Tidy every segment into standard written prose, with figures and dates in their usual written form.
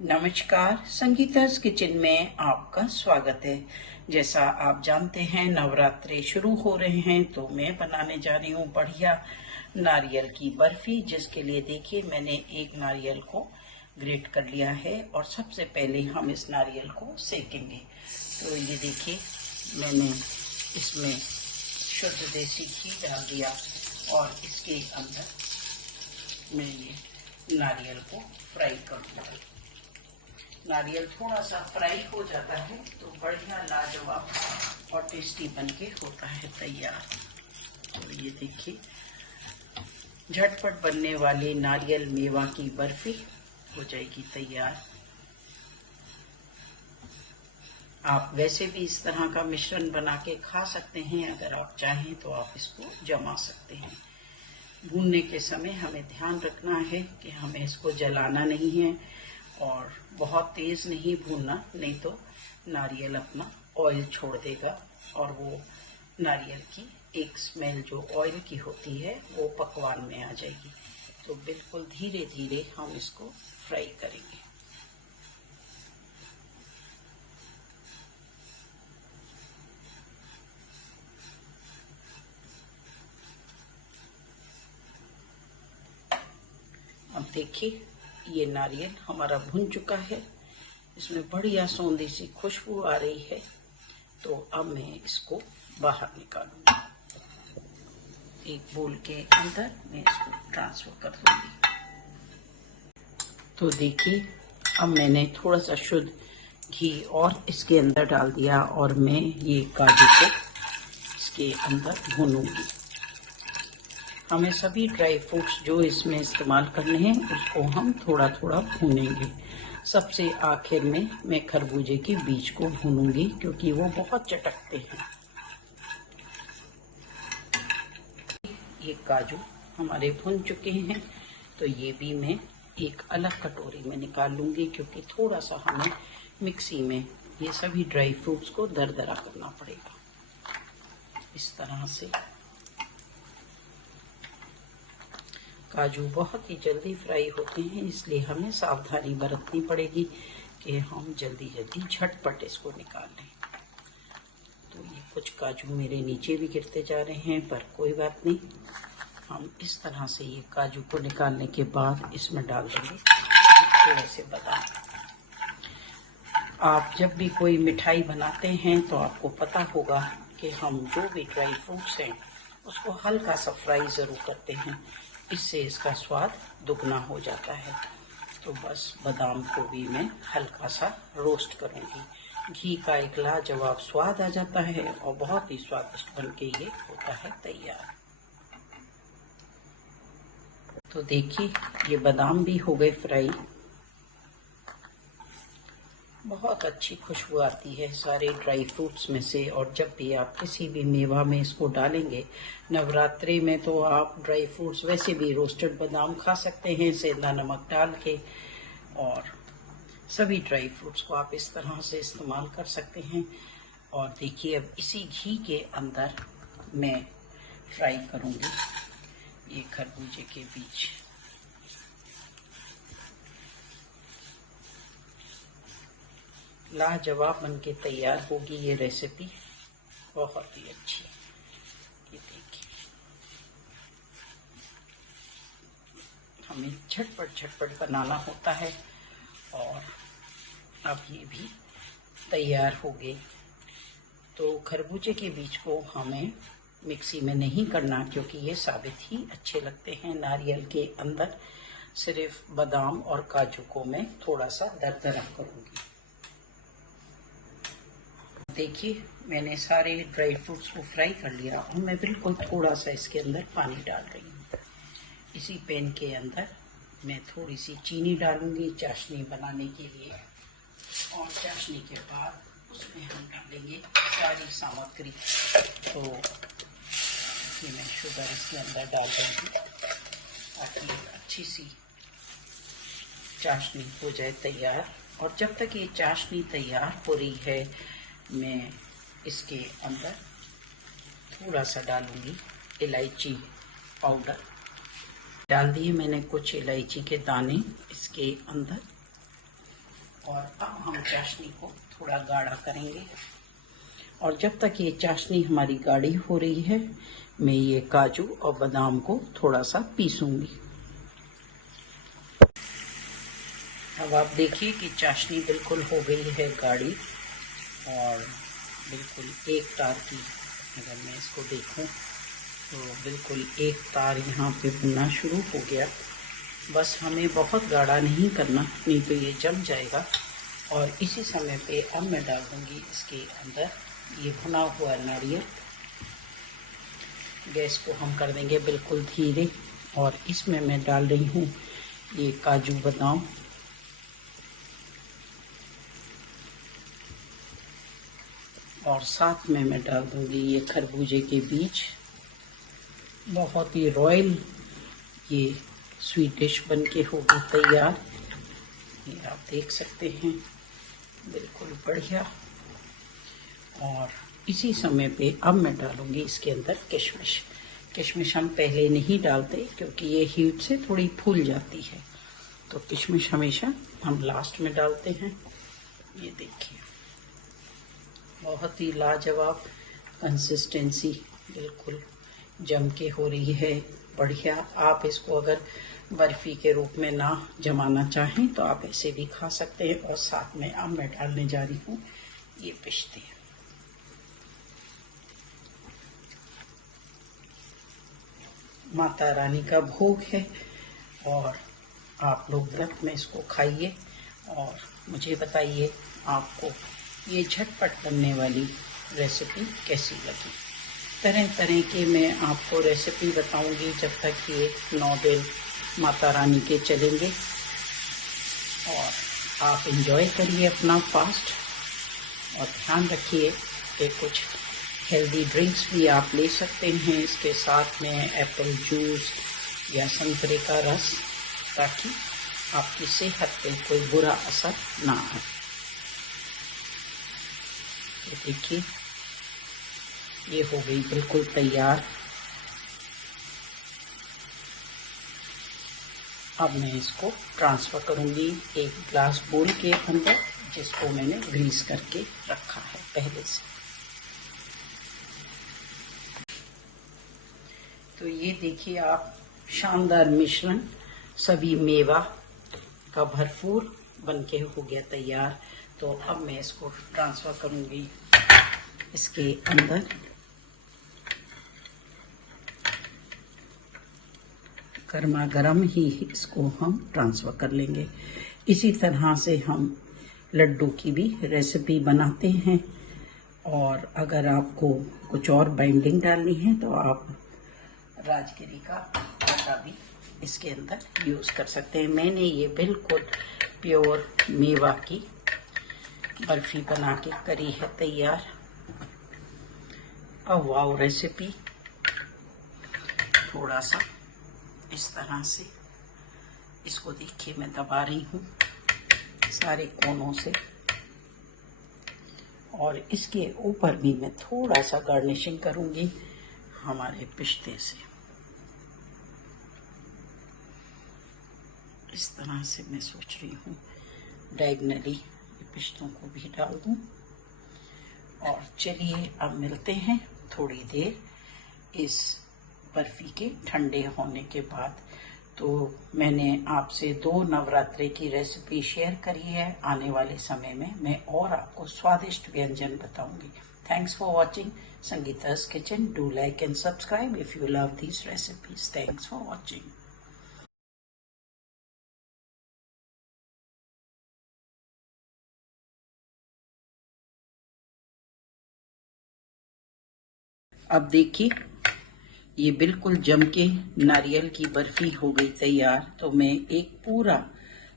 नमस्कार, संगीता's किचन में आपका स्वागत है। जैसा आप जानते हैं नवरात्रे शुरू हो रहे हैं तो मैं बनाने जा रही हूँ बढ़िया नारियल की बर्फी, जिसके लिए देखिए मैंने एक नारियल को ग्रेट कर लिया है और सबसे पहले हम इस नारियल को सेकेंगे। तो ये देखिए मैंने इसमें शुद्ध देसी घी डाल दिया और इसके अंदर मैं ये नारियल को फ्राई करूँगा। नारियल थोड़ा सा फ्राई हो जाता है तो बढ़िया लाजवाब और टेस्टी बनके होता है तैयार। तो ये देखिए झटपट बनने वाली नारियल मेवा की बर्फी हो जाएगी तैयार। आप वैसे भी इस तरह का मिश्रण बना के खा सकते हैं, अगर आप चाहें तो आप इसको जमा सकते हैं। भूनने के समय हमें ध्यान रखना है कि हमें इसको जलाना नहीं है और बहुत तेज नहीं भूनना, नहीं तो नारियल अपना ऑयल छोड़ देगा और वो नारियल की एक स्मेल जो ऑयल की होती है वो पकवान में आ जाएगी। तो बिल्कुल धीरे धीरे हम इसको फ्राई करेंगे। अब देखिए ये नारियल हमारा भुन चुका है, इसमें बढ़िया सौंधी सी खुशबू आ रही है। तो अब मैं इसको बाहर निकालूंगी। एक बोल के अंदर मैं इसको ट्रांसफर कर दूंगी। तो देखिए अब मैंने थोड़ा सा शुद्ध घी और इसके अंदर डाल दिया और मैं ये काजू को इसके अंदर भूनूंगी। हमें सभी ड्राई फ्रूट्स जो इसमें इस्तेमाल करने हैं उसको हम थोड़ा थोड़ा भूनेंगे। सबसे आखिर में मैं खरबूजे के बीज को भूनूंगी क्योंकि वो बहुत चटकते हैं। ये काजू हमारे भुन चुके हैं तो ये भी मैं एक अलग कटोरी में निकाल लूंगी, क्योंकि थोड़ा सा हमें मिक्सी में ये सभी ड्राई फ्रूट्स को दरदरा करना पड़ेगा। इस तरह से काजू बहुत ही जल्दी फ्राई होते हैं, इसलिए हमें सावधानी बरतनी पड़ेगी कि हम जल्दी जल्दी झटपट इसको निकाल लें। तो ये कुछ काजू मेरे नीचे भी गिरते जा रहे हैं, पर कोई बात नहीं। हम इस तरह से ये काजू को निकालने के बाद इसमें डाल देंगे थोड़े से बादाम। आप जब भी कोई मिठाई बनाते हैं तो आपको पता होगा कि हम जो भी ड्राई फ्रूट्स हैं उसको हल्का सा फ्राई ज़रूर करते हैं, इससे इसका स्वाद दुगना हो जाता है। तो बस बादाम को भी मैं हल्का सा रोस्ट करूँगी। घी का एक लाजवाब स्वाद आ जाता है और बहुत ही स्वादिष्ट बनके ये होता है तैयार। तो देखिए ये बादाम भी हो गए फ्राई। बहुत अच्छी खुशबू आती है सारे ड्राई फ्रूट्स में से, और जब भी आप किसी भी मेवा में इसको डालेंगे नवरात्रि में तो आप ड्राई फ्रूट्स वैसे भी रोस्टेड बादाम खा सकते हैं सेंधा नमक डाल के, और सभी ड्राई फ्रूट्स को आप इस तरह से इस्तेमाल कर सकते हैं। और देखिए अब इसी घी के अंदर मैं फ्राई करूँगी ये खरबूजे के बीज। लाजवाब बनके तैयार होगी ये रेसिपी, बहुत ही अच्छी। ये देखिए हमें झटपट बनाना होता है और अब ये भी तैयार हो गए। तो खरबूजे के बीज को हमें मिक्सी में नहीं करना, क्योंकि ये साबित ही अच्छे लगते हैं। नारियल के अंदर सिर्फ बादाम और काजू को मैं थोड़ा सा दरदरा करूँगी। देखिए मैंने सारे ड्राई फ्रूट्स को फ्राई कर लिया और मैं बिल्कुल थोड़ा सा इसके अंदर पानी डाल रही हूँ। इसी पैन के अंदर मैं थोड़ी सी चीनी डालूंगी चाशनी बनाने के लिए, और चाशनी के बाद उसमें हम डालेंगे सारी सामग्री। तो ये मैं शुगर इसके अंदर डाल दूँगी ताकि अच्छी सी चाशनी हो जाए तैयार। और जब तक ये चाशनी तैयार हो रही है मैं इसके अंदर थोड़ा सा डालूंगी इलायची पाउडर। डाल दिए मैंने कुछ इलायची के दाने इसके अंदर, और अब हम चाशनी को थोड़ा गाढ़ा करेंगे। और जब तक ये चाशनी हमारी गाढ़ी हो रही है, मैं ये काजू और बादाम को थोड़ा सा पीसूंगी। अब आप देखिए कि चाशनी बिल्कुल हो गई है गाढ़ी और बिल्कुल एक तार की। अगर मैं इसको देखूं तो बिल्कुल एक तार यहाँ पे बनना शुरू हो गया। बस हमें बहुत गाढ़ा नहीं करना, नहीं तो ये जम जाएगा। और इसी समय पे अब मैं डाल दूँगी इसके अंदर ये भुना हुआ नारियल। गैस को हम कर देंगे बिल्कुल धीरे और इसमें मैं डाल रही हूँ ये काजू बादाम। और साथ में मैं डाल दूँगी ये खरबूजे के बीज। बहुत ही रॉयल ये स्वीट डिश बन के होगी तैयार। ये आप देख सकते हैं, बिल्कुल बढ़िया। और इसी समय पे अब मैं डालूंगी इसके अंदर किशमिश। किशमिश हम पहले नहीं डालते क्योंकि ये हीट से थोड़ी फूल जाती है, तो किशमिश हमेशा हम लास्ट में डालते हैं। ये देखिए, बहुत ही लाजवाब कंसिस्टेंसी, बिल्कुल जम के हो रही है, बढ़िया। आप इसको अगर बर्फ़ी के रूप में ना जमाना चाहें तो आप ऐसे भी खा सकते हैं। और साथ में अब मैं डालने जा रही हूँ ये पिस्ते। माता रानी का भोग है और आप लोग व्रत में इसको खाइए और मुझे बताइए आपको ये झटपट बनने वाली रेसिपी कैसी लगी। तरह तरह के मैं आपको रेसिपी बताऊंगी जब तक ये 9 दिन माता रानी के चलेंगे। और आप एंजॉय करिए अपना फास्ट और ध्यान रखिए कि कुछ हेल्दी ड्रिंक्स भी आप ले सकते हैं इसके साथ में, एप्पल जूस या संतरे का रस, ताकि आपकी सेहत पे कोई बुरा असर ना आए। तो देखिए, ये हो गई बिल्कुल तैयार। अब मैं इसको ट्रांसफ़र करूंगी एक ग्लास बोल के अंदर, जिसको मैंने ग्रीस करके रखा है पहले से। तो ये देखिए आप, शानदार मिश्रण सभी मेवा का भरपूर बनके हो गया तैयार। तो अब मैं इसको ट्रांसफ़र करूंगी इसके अंदर। गर्मा गर्म ही इसको हम ट्रांसफ़र कर लेंगे। इसी तरह से हम लड्डू की भी रेसिपी बनाते हैं। और अगर आपको कुछ और बाइंडिंग डालनी है तो आप राजगिरी का आटा भी इसके अंदर यूज़ कर सकते हैं। मैंने ये बिल्कुल प्योर मेवा की बर्फ़ी बना के करी है तैयार। अब वाओ रेसिपी, थोड़ा सा इस तरह से इसको देखिए मैं दबा रही हूँ सारे कोनों से। और इसके ऊपर भी मैं थोड़ा सा गार्निशिंग करूँगी हमारे पिस्ते से। इस तरह से मैं सोच रही हूँ डायगनली पिस्तों को भी डाल दूँ। और चलिए अब मिलते हैं थोड़ी देर इस बर्फ़ी के ठंडे होने के बाद। तो मैंने आपसे 2 नवरात्रे की रेसिपी शेयर करी है। आने वाले समय में मैं और आपको स्वादिष्ट व्यंजन बताऊंगी। Thanks for watching Sangeeta's kitchen. Do like and subscribe if you love these recipes. Thanks for watching. अब देखिए, ये बिल्कुल जम के नारियल की बर्फ़ी हो गई तैयार। तो मैं एक पूरा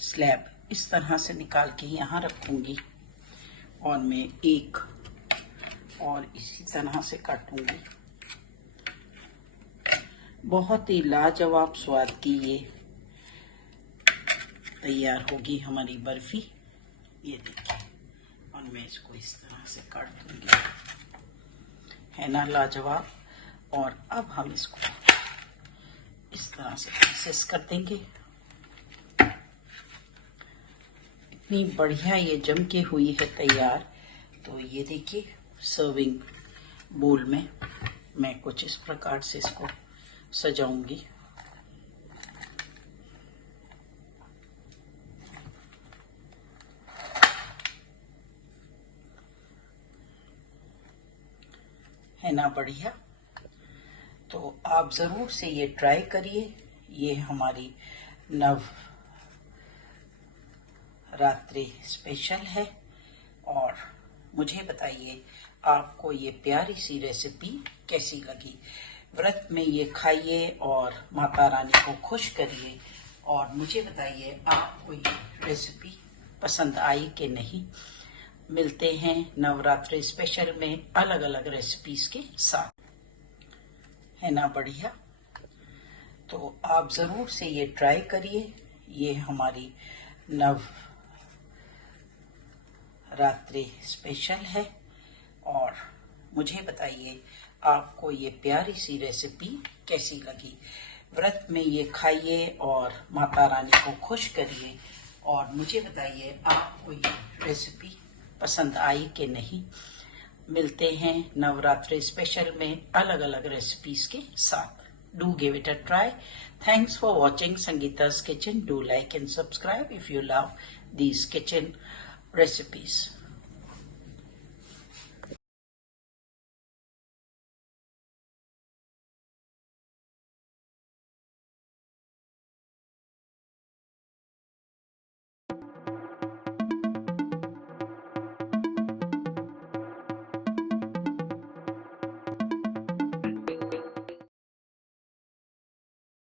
स्लैब इस तरह से निकाल के यहाँ रखूँगी और मैं एक और इसी तरह से काटूँगी। बहुत ही लाजवाब स्वाद की ये तैयार होगी हमारी बर्फ़ी। ये देखिए, और मैं इसको इस तरह से काट दूँगी, है ना लाजवाब। और अब हम इसको इस तरह से पीसेस कर देंगे। इतनी बढ़िया ये जम के हुई है तैयार। तो ये देखिए सर्विंग बोल में मैं कुछ इस प्रकार से इसको सजाऊंगी। है ना बढ़िया। तो आप जरूर से ये ट्राई करिए। ये हमारी नवरात्रि स्पेशल है। और मुझे बताइए आपको ये प्यारी सी रेसिपी कैसी लगी। व्रत में ये खाइए और माता रानी को खुश करिए। और मुझे बताइए आपको ये रेसिपी पसंद आई कि नहीं। मिलते हैं नवरात्रि स्पेशल में अलग अलग रेसिपीज के साथ। है ना बढ़िया। तो आप जरूर से ये ट्राई करिए। ये हमारी नवरात्रि स्पेशल है। और मुझे बताइए आपको ये प्यारी सी रेसिपी कैसी लगी। व्रत में ये खाइए और माता रानी को खुश करिए। और मुझे बताइए आपको ये रेसिपी पसंद आई कि नहीं। मिलते हैं नवरात्रि स्पेशल में अलग अलग रेसिपीज के साथ। Do give it a try. Thanks for watching Sangeeta's Kitchen. Do like and subscribe if you love these kitchen recipes.